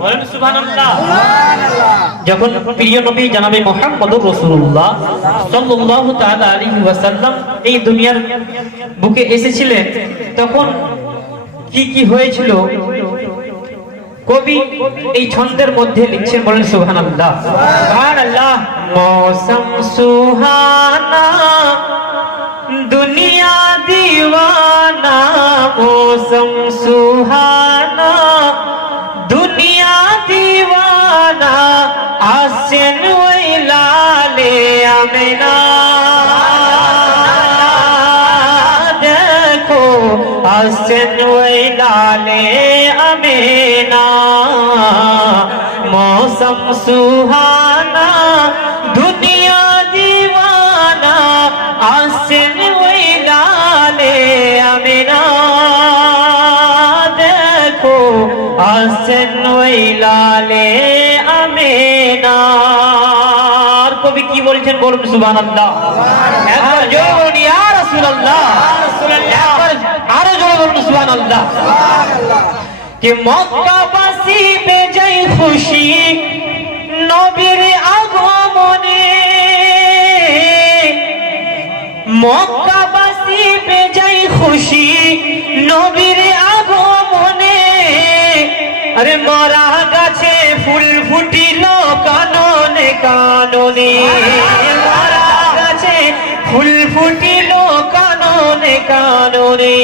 বলেন সুবহানাল্লাহ। যখন প্রিয় নবী জনাবে মুহাম্মদুর রাসূলুল্লাহ সাল্লাল্লাহু তাআলা আলাইহি ওয়াসাল্লাম এই দুনিয়ার বুকে এসেছিলেন, তখন কি কি হয়েছিল কবি এই ছন্দের মধ্যে লিখছেন, বলেন সুবহানাল্লাহ। সুবহানাল্লাহ। মৌসম সুহানা দুনিয়া দিওয়ানা, মৌসম সুহানা দুনিয়া দিওয়ানা, আসেন ওই লালে আমিনা, দেখো আসেন ওই লালে আমিনা, মৌসম সুহানা দুনিয়া দিওয়ানা, আসেন ওই লালে আমিনা, দেখো আসেন ওই লালে আমিনা। কবি কি বলছেন বলুন সুবহানাল্লাহ। একবার জোরে বলুন ইয়া রাসূলুল্লাহ, একবার আরো জোরে বলুন সুবহানাল্লাহ। कि মক্কাবাসী বেজায় খুশি নবীর আগমনে, মক্কাবাসী বেজায় খুশি নবীর আগমনে, আরে মরা গাছে ফুল ফুটিল কাননে কাননে, মরা গাছে ফুল ফুটিল কাননে কাননে,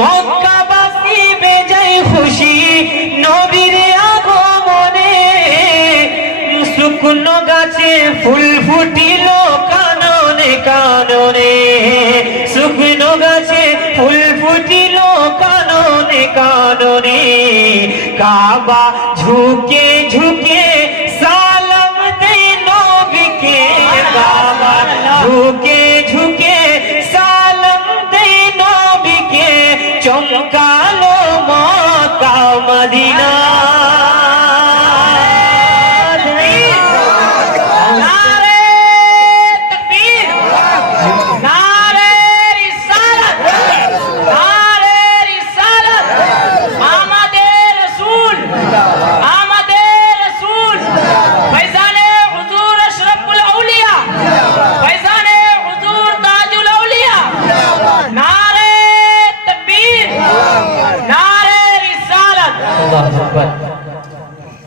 মক্কাবাসী বেজায় খুশি নবীর আগমনে, শুকনো গাছে ফুল ফুটিল কাননে কাননে, শুকনো গাছে ফুল ফুটিল কাননে কাননে, কাবা ঝুঁকে ঝুঁকে সালাম দেই নবীকে, কাবা ঝুঁকে ঝুঁকে সালাম দেই নবীকে, চমকালো মক্কা মদিনা,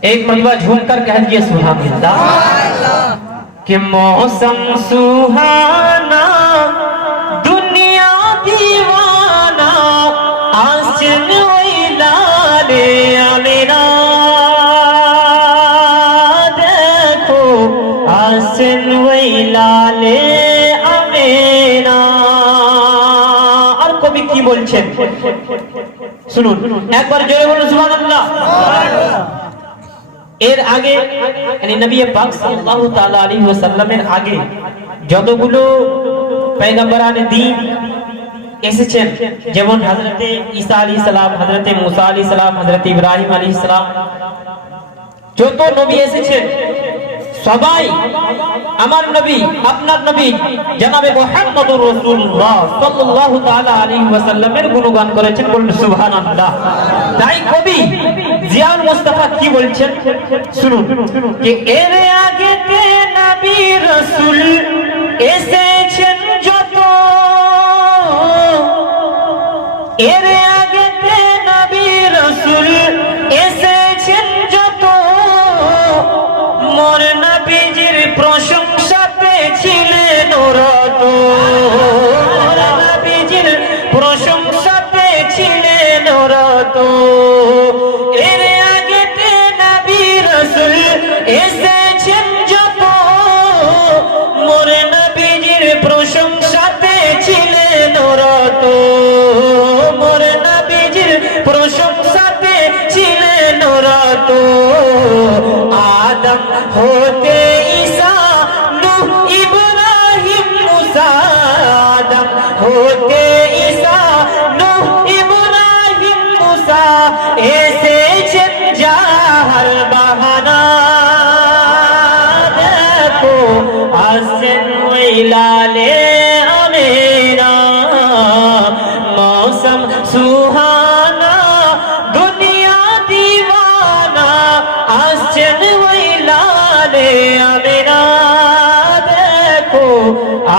एक मरतबा झूम कर कह दिए सुभानअल्लाह। कि मौसम सुहाना दुनिया दीवाना, आसिन वही लाले आमिना, देखो आसिन वही लाले आमिना। और कवि की बोलছেন শুনুন, একবার জোরে বলুন সুবহানাল্লাহ। এর আগে মানে নবী পাক সাল্লাল্লাহু তাআলা আলাইহি ওয়াসাল্লামের আগে যতগুলো পয়গম্বরানে দ্বীন এসেছেন, যেমন হযরতে ঈসা আলাইহিস সালাম, হযরতে মুসা আলাইহিস সালাম, হযরতে ইব্রাহিম আলাইহিস সালাম, যত নবী এসেছেন সবাই আমার নবী আপনার নবী জনাবে মুহাম্মদুর রাসূলুল্লাহ সাল্লাল্লাহু তাআলা আলাইহি ওয়াসাল্লামের গুণগান করেছেন, বলুন সুবহানাল্লাহ। তাই কবি জিয়াউল মুস্তাফা কি বলছেন শুনুন, যে এর আগে তে নবী রাসূল এসেছেন যত, এর আগে তে নবী রাসূল এসেছেন যত, মোর নবীজির প্রশংসাতে ছিলেন রত, মোর নবীজির প্রশংসাতে ছিলেন রত, এর আগে তে নবী রাসূল এসেছেন যত, মোর নবীজির প্রশংসাতে ছিলেন রত, মোর নবীজির প্রশংসাতে ছিলেন রত, আদম হতে ঈসা নূহ ইব্রাহিম মুসা, আদম হতে ঈসা নূহ ইব্রাহিম মুসা, এসেছেন যার বাহানা, দেখো আসেন ওই লালে আমিনা, মৌসম সুহানা দুনিয়া দিওয়ানা, আসছেন ওই লালে আমিনা দেখো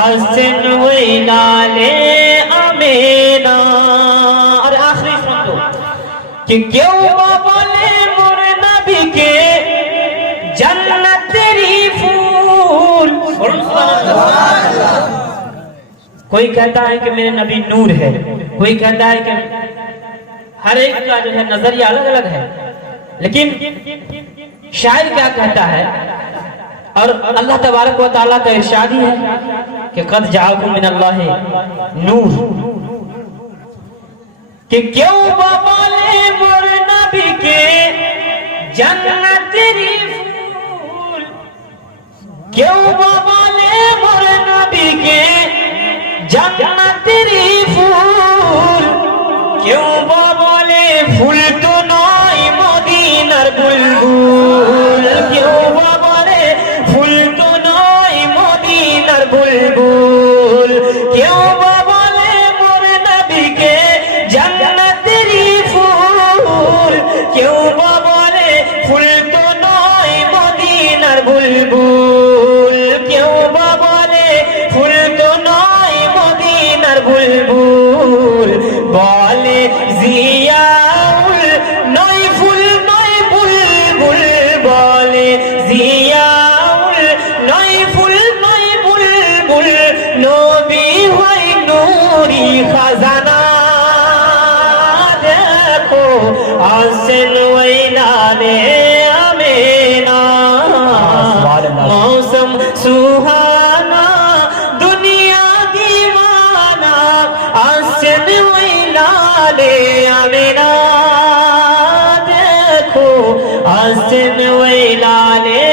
আসছেন ওই লালে আমিনা। আর আখরি শব্দ कि क्यों बोले मोर नबी के जन्नतेरी फूल। कोई कहता है कि मेरे नबी नूर है, कोई कहता है कि हर एक का जो है नजरिया अलग अलग है, लेकिन शायर क्या कहता है और अल्लाह तबारक व तआला का इरशाद ही है कि कद जाअकुम मिनल्लाहि नूर, कि क्यों बोले मोर नबी के जन्नतेरी फूल, क्यों बोले मोर नबी के जन्नतेरी फूल, क्यों बोले फूल तो नई मदीनार बुलबुल, क्यों बोले फूल तो नई मदीनार बुलबुल, क्यों बोले मोर नबी के जन्नतेरी फूल, क्यों बोले फूल तो नई मदीनार बुलबुल, क्यों बोले फूल तो नई मदीनार बुलबुल, बोले जियाउल नई फूल नई बुलबुल, बोले जियाउल नई फूल नई बुलबुल, नबी হয় নূরি খাজানা দেখো আসেন ওই লালে আমিনা, मौसम सुहाना दुनिया दीवाना আসেন ওই লালে আমিনা দেখো আসেন ওই লালে